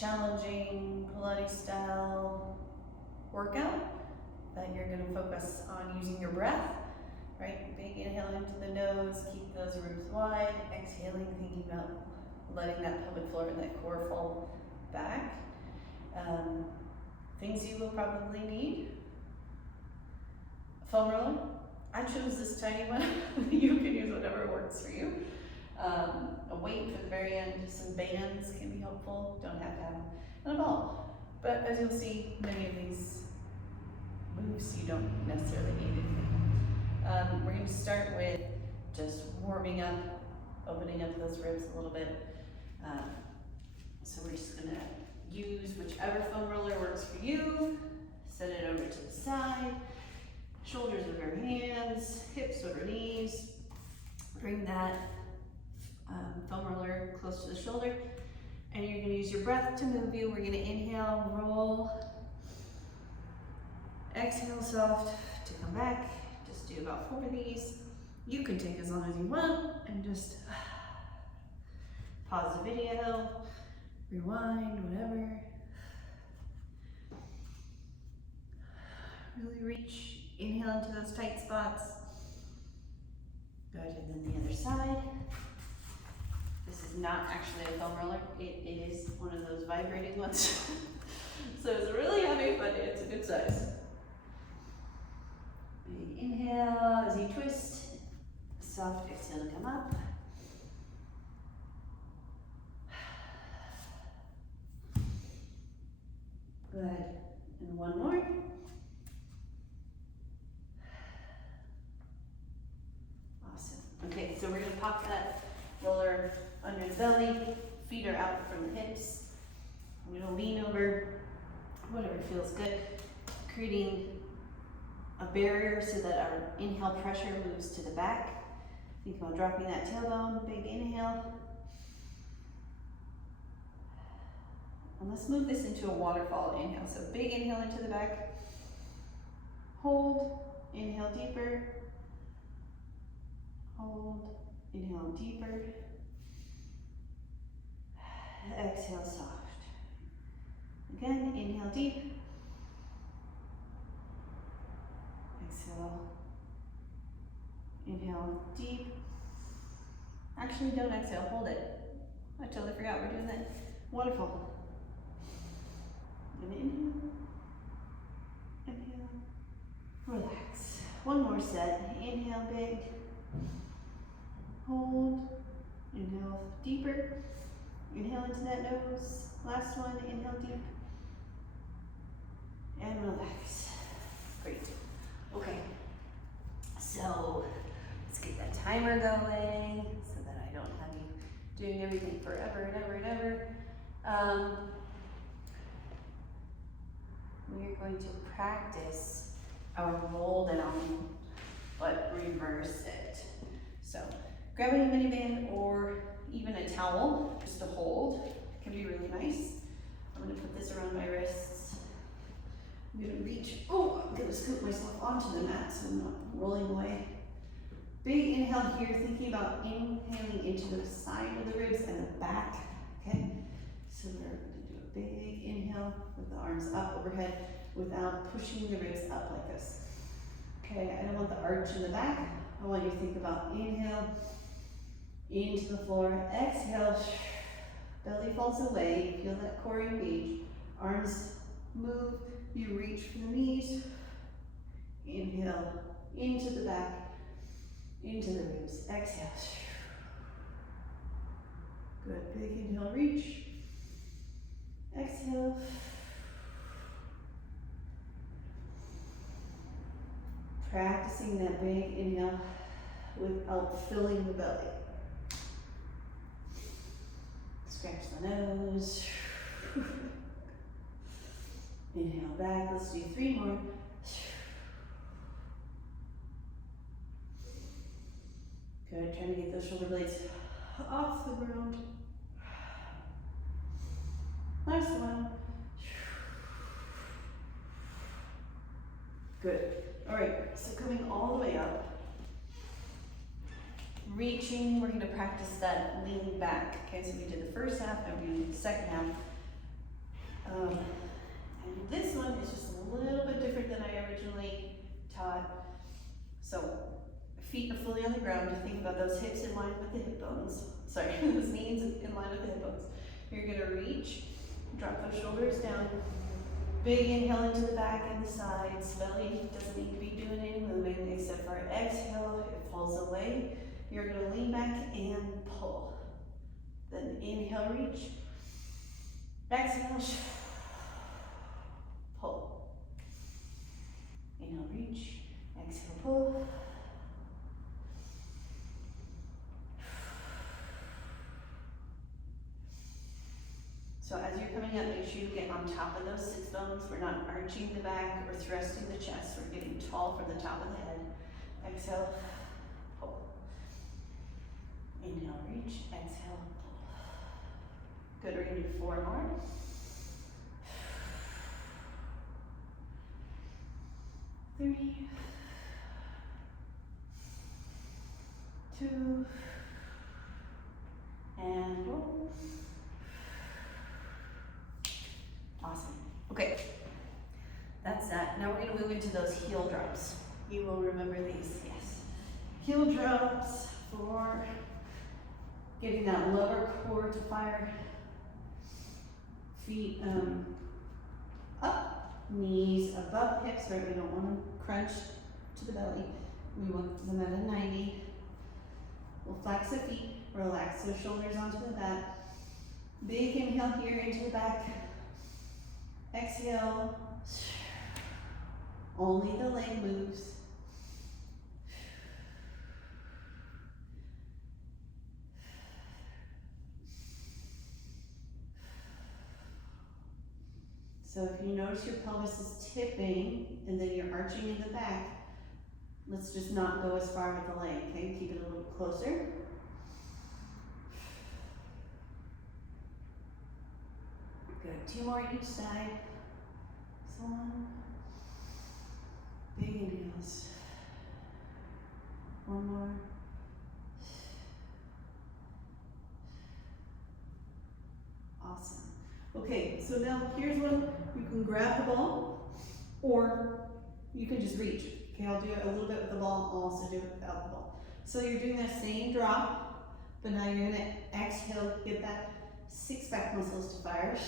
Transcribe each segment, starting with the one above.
challenging Pilates style workout, that you're going to focus on using your breath, right? Big inhale into the nose, keep those ribs wide, exhaling, thinking about letting that pelvic floor and that core fall back. Things you will probably need: foam roller. I chose this tiny one. You can use whatever works for you. A weight for the very end, some bands can be helpful. Don't have to have them, and a ball. But as you'll see, many of these moves you don't necessarily need anything. We're going to start with just warming up, opening up those ribs a little bit. So we're just going to use whichever foam roller works for you. Set it over to the side. Shoulders over hands, hips over knees. Bring that foam roller close to the shoulder, and you're going to use your breath to move you. We're going to inhale, roll, exhale, soft to come back. Just do about 4 of these. You can take as long as you want and just pause the video, rewind, whatever. Really reach, inhale into those tight spots. Good, and then the other side. This is not actually a foam roller. It is one of those vibrating ones. So it's really heavy, but it's a good size. Big inhale as you twist. Soft exhale to come up. Good. And one more. Awesome. Okay, so we're going to pop that roller under the belly. Feet are out from the hips. I'm going to lean over, whatever feels good, creating a barrier so that our inhale pressure moves to the back. Think about dropping that tailbone. Big inhale. And let's move this into a waterfall inhale. So big inhale into the back. Hold. Inhale deeper. Hold. Inhale deeper. Exhale soft. Again, inhale deep. Exhale. Inhale deep. Actually, don't exhale, hold it. I totally forgot we're doing that. Wonderful. And inhale. Inhale. Relax. One more set. Inhale big. Hold. Inhale deeper. Inhale into that nose. Last one. Inhale deep. And relax. Great. Okay. So let's get that timer going so that I don't have you doing everything forever and ever and ever. We're going to practice our roll down, but reverse it. So grabbing a mini band or even a towel just to hold can be really nice. I'm going to put this around my wrists. I'm going to reach. Oh, I'm going to scoop myself onto the mat so I'm not rolling away. Big inhale here, thinking about inhaling into the side of the ribs and the back. Okay, so we're going to do a big inhale with the arms up overhead without pushing the ribs up like this. Okay, I don't want the arch in the back. I want you to think about inhale into the floor, exhale, belly falls away, feel that core engage, arms move, you reach for the knees, inhale into the back, into the ribs, exhale. Good, big inhale, reach, exhale. Practicing that big inhale without filling the belly. Scratch the nose. Inhale back. Let's do 3 more. Good. Trying to get those shoulder blades off the ground. Last one. Good. All right. So coming all the way up. Reaching, we're going to practice that lean back. Okay, so we did the first half, now we're going to do the second half. And this one is just a little bit different than I originally taught. So feet are fully on the ground. Think about those hips in line with the hip bones. Sorry, those knees in line with the hip bones. You're gonna reach, drop those shoulders down. Big inhale into the back and the sides. Belly doesn't need to be doing any moving except for exhale, it falls away. You're gonna lean back and pull. Then inhale, reach. Exhale, pull. Inhale, reach. Exhale, pull. So as you're coming up, make sure you get on top of those sits bones. We're not arching the back or thrusting the chest. We're getting tall from the top of the head. Exhale, pull. Inhale, reach. Exhale, pull. Good, we're gonna do 4 more. 3, 2, and 1. Awesome. Okay, that's that. Now we're gonna move into those heel drops. You will remember these, yes. Heel drops for getting that lower core to fire. Feet up, knees above hips, right? We don't want to crunch to the belly. We want them at a 90. We'll flex the feet, relax those shoulders onto the back. Big inhale here into the back. Exhale. Only the leg moves. So if you notice your pelvis is tipping and then you're arching in the back, let's just not go as far with the leg, okay? Keep it a little closer. Good, 2 more each side. So 1. Big inhales. 1 more. Awesome. Okay, so now here's one. You can grab the ball or you can just reach. Okay, I'll do it a little bit with the ball. I'll also do it without the ball. So you're doing that same drop, but now you're gonna exhale, get that 6 back muscles to fire.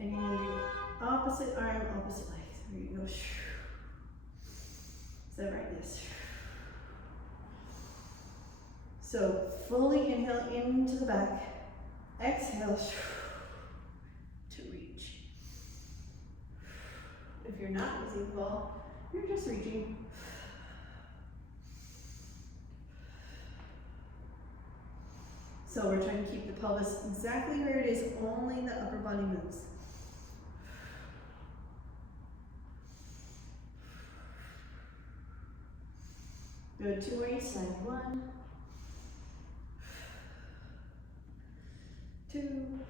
And you're gonna do opposite arm, opposite leg. There you go. So right this. So fully inhale into the back. Exhale to reach. If you're not using the ball, you're just reaching. So we're trying to keep the pelvis exactly where it is, only the upper body moves. Good, 2 more each side. 1, 2.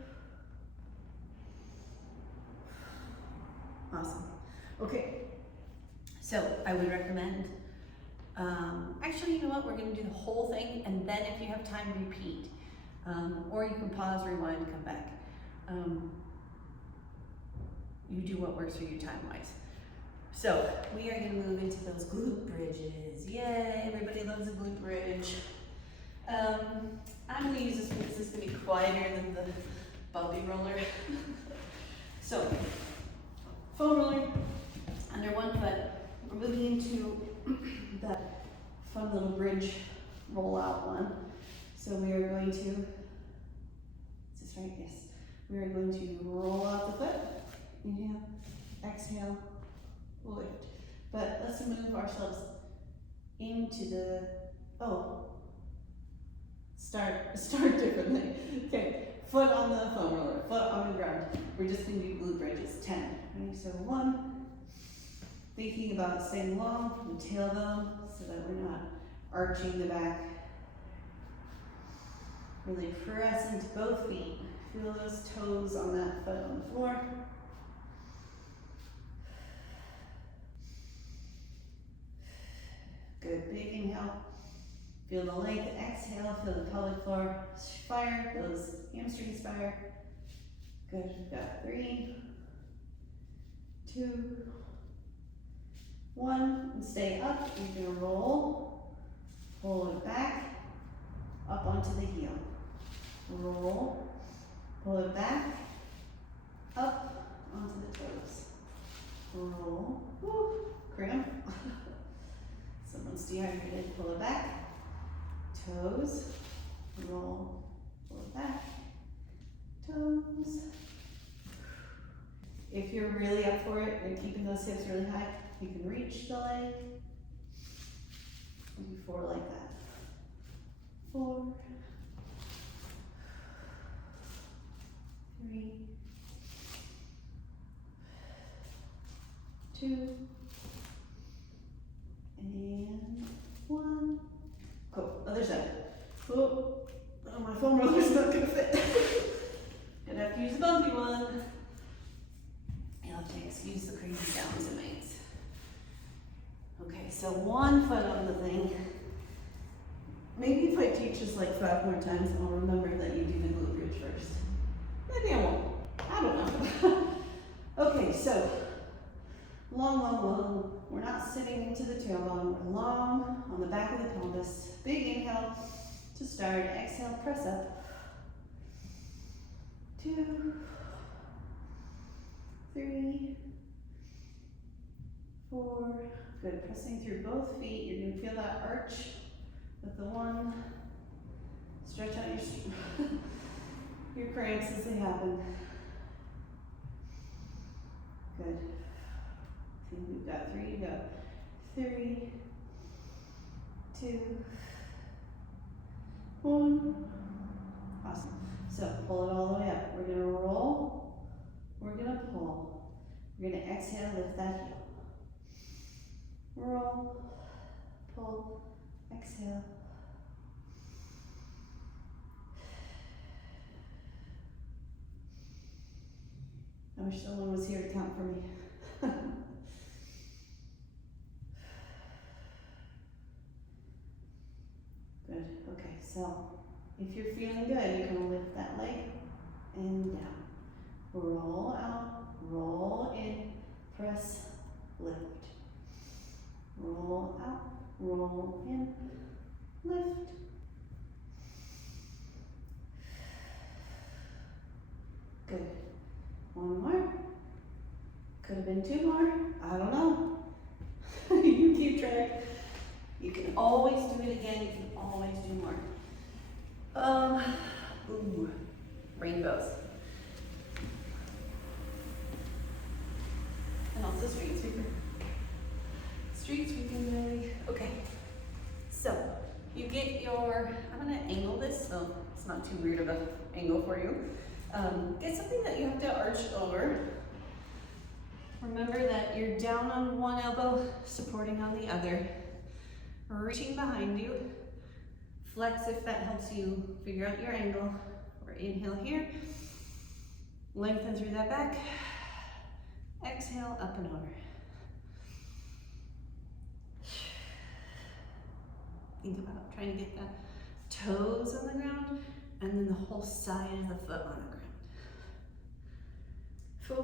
Awesome. Okay, so I would recommend, actually, you know what? We're gonna do the whole thing, and then if you have time, repeat. Or you can pause, rewind, come back. You do what works for you time-wise. So we are gonna move into those glute bridges. Yay, everybody loves a glute bridge. I'm gonna use this because this is gonna be quieter than the bumpy roller. So, foam roller under one foot. We're moving into that fun little bridge roll-out one. So we are going to, is this right? Yes. We are going to roll out the foot. Inhale, exhale, lift. But let's move ourselves into the, start differently. Okay, foot on the foam roller, foot on the ground. We're just gonna do glute bridges, 10. Ready, so 1. Thinking about staying long, the tailbone, so that we're not arching the back. Really press into both feet. Feel those toes on that foot on the floor. Good, big inhale. Feel the leg, exhale, feel the pelvic floor fire, those hamstrings fire. Good, we've got 3, 2, 1, and stay up. You're gonna roll, pull it back, up onto the heel. Roll, pull it back, up onto the toes. Roll, woo, cramp. Someone's dehydrated, pull it back, toes, roll, pull it back, toes. If you're really up for it and keeping those hips really high, you can reach the leg. Do 4 like that. 4, 3, 2, and 1. Cool, other side. Oh, my foam roller's not gonna fit. Gonna have to use the bumpy one. You'll have to excuse the crazy sounds it makes. Okay, so 1 foot on the thing. Maybe if I teach this like 5 more times, I'll remember that you do the glute bridge first. Maybe I won't. I don't know. Okay, so long. We're not sitting into the tailbone. We're long on the back of the pelvis. Big inhale to start. Exhale, press up. 2, 3, 4. Good. Pressing through both feet. You're going to feel that arch with the 1. Stretch out your cramps as they happen. Good. I think we've got 3 to go. 3, 2, 1. Awesome. So pull it all the way up. We're gonna roll. We're gonna pull. We're gonna exhale, lift that heel. Roll, pull, exhale. I wish someone was here to count for me. Good, okay, so if you're feeling good, you can lift that leg and down. Roll out, roll in, press, lift. Roll out, roll in, lift. Good. 1 more. Could have been 2 more. I don't know. You keep track. You can always do it again. You can always do more. Ooh, rainbows. And also street sweeper. Street sweeping, baby. Okay. So you get your. I'm gonna angle this so it's not too weird of an angle for you. Get something that you have to arch over. Remember that you're down on one elbow, supporting on the other. Reaching behind you. Flex if that helps you figure out your angle. Or inhale here. Lengthen through that back. Exhale, up and over. Think about trying to get the toes on the ground and then the whole side of the foot on the ground. 4,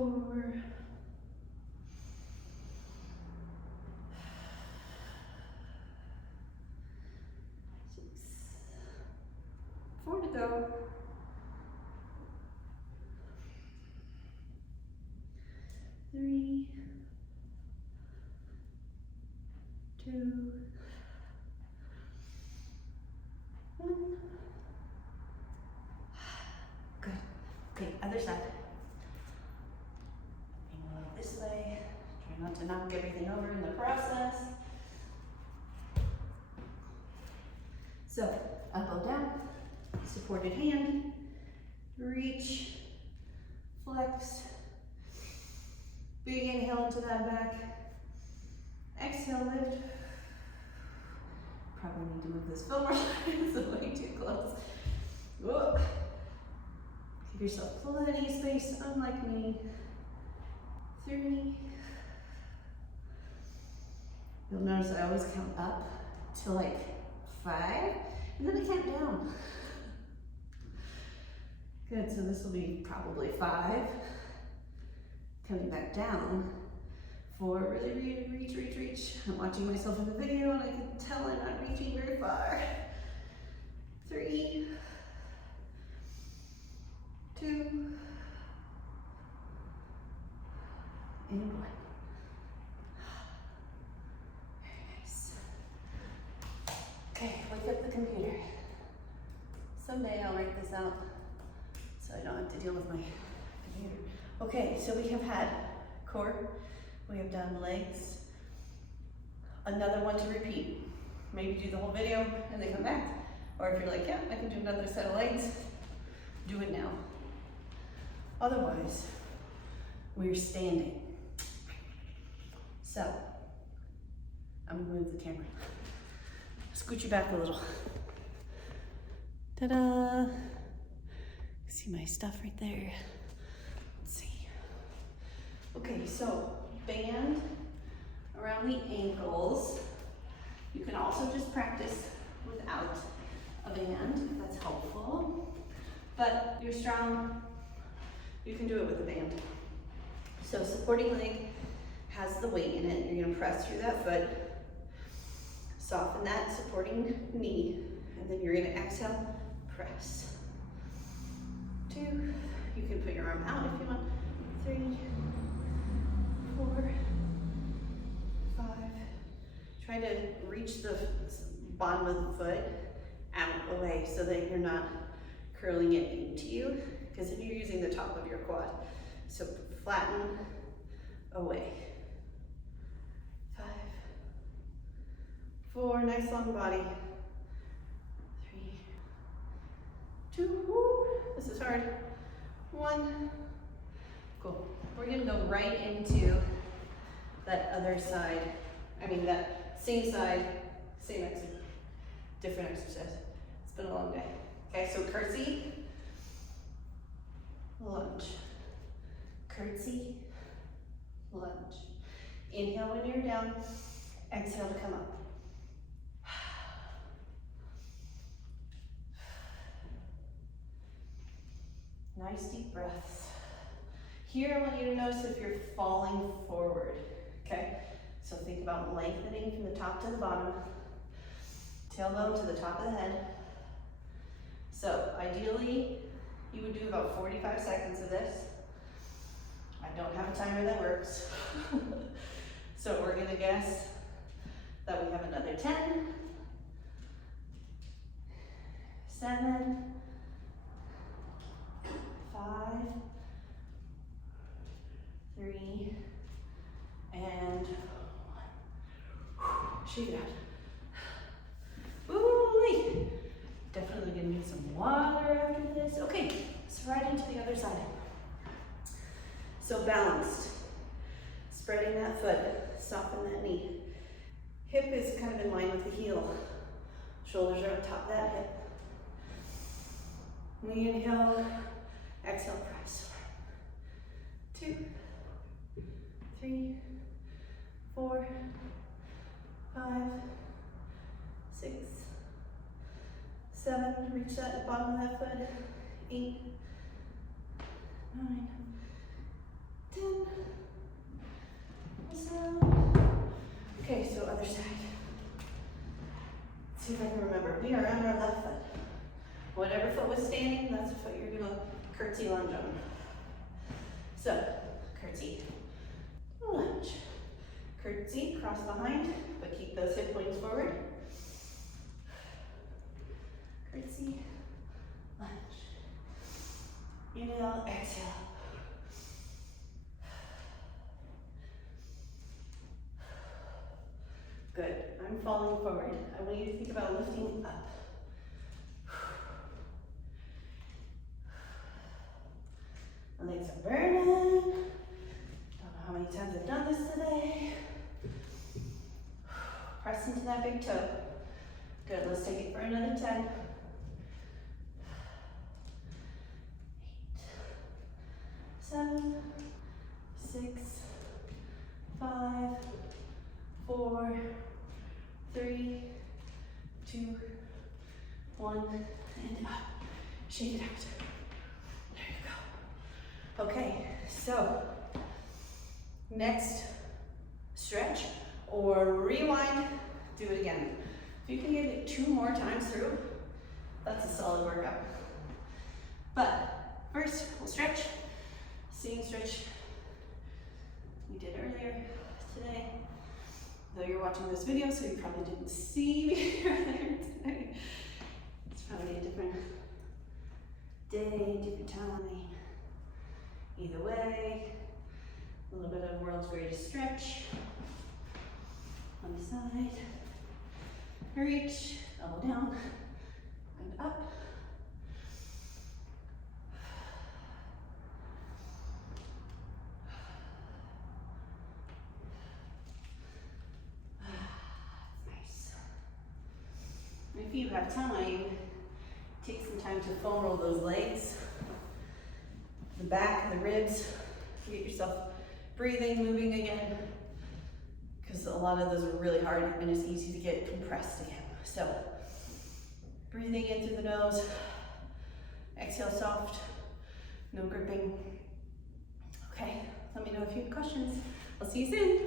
4 to go. 3, 2, 1. Good. Okay, other side. Angle out this way. Try not to knock everything over in the process. So, elbow down, supported hand, reach, flex. Big inhale into that back. Exhale, lift. Probably need to move this foot roller. It's way too close. Whoa. Give yourself plenty of space, unlike me. 3. You'll notice I always count up to like 5, and then I count down. Good, so this will be probably 5. Coming back down. 4, really reach. I'm watching myself in the video and I can tell I'm not reaching very far. 3, 2, and 1. Very nice. Okay, wake up the computer. Someday I'll write this out so I don't have to deal with my computer. Okay, so we have had core, we have done legs. Another one to repeat. Maybe do the whole video and then come back. Or if you're like, yeah, I can do another set of legs, do it now. Otherwise, we're standing. So, I'm gonna move the camera. Scoot you back a little. Ta-da! See my stuff right there. Let's see. Okay, so band around the ankles. You can also just practice without a band, if that's helpful. But you're strong, you can do it with a band. So supporting leg has the weight in it. You're gonna press through that foot, soften that supporting knee, and then you're gonna exhale, press. 2, you can put your arm out if you want. 3, 4, 5. Try to reach the bottom of the foot out away so that you're not curling it into you, because if you're using the top of your quad. So flatten away. 5, 4, nice long body. 3, 2, woo, this is hard. 1, cool. We're gonna go right into that other side. That same side, same exercise, different exercise. It's been a long day. Okay, so curtsy, lunge. Curtsy, lunge. Inhale when you're down, exhale to come up. Nice deep breaths. Here, I want you to notice if you're falling forward, okay? So think about lengthening from the top to the bottom, tailbone to the top of the head. So ideally, you would do about 45 seconds of this. I don't have a timer that works. So we're gonna guess that we have another 10, 7, 5, 3, and 1. Shake it out. Ooh, definitely gonna need some water after this. Okay, so right into the other side. So balanced, spreading that foot, soften that knee. Hip is kind of in line with the heel. Shoulders are on top of that hip. We inhale, exhale, press. 2, 3, 4, 5, 6, 7, reach that bottom of that foot. 8, 9, 10. Okay, so other side. Let's see if I can remember. We are on our left foot. Whatever foot was standing, that's the foot you're gonna curtsy lunge on. So, curtsy, lunge. Curtsy, cross behind, but keep those hip points forward. Curtsy, lunge. Inhale, exhale. Good, I'm falling forward. I want you to think about lifting up. My legs are burning. Don't know how many times I've done this today. Press into that big toe. Good, let's take it for another 10. 8, 7, 6, 5, 4, 3, 2, 1, and up. Shake it out. Okay, so next stretch or rewind, do it again. If you can get it 2 more times through, that's a solid workout. But first, we'll stretch. Same stretch we did earlier today. Though you're watching this video, so you probably didn't see me earlier today. It's probably a different day, different time. Either way, a little bit of world's greatest stretch on the side. Reach, elbow down, and up. Nice. And if you have time, take some time to foam roll those legs, the back, the ribs. Get yourself breathing, moving again, because a lot of those are really hard and it's easy to get compressed again. So, breathing in through the nose, exhale soft, no gripping. Okay, let me know if you have questions. I'll see you soon.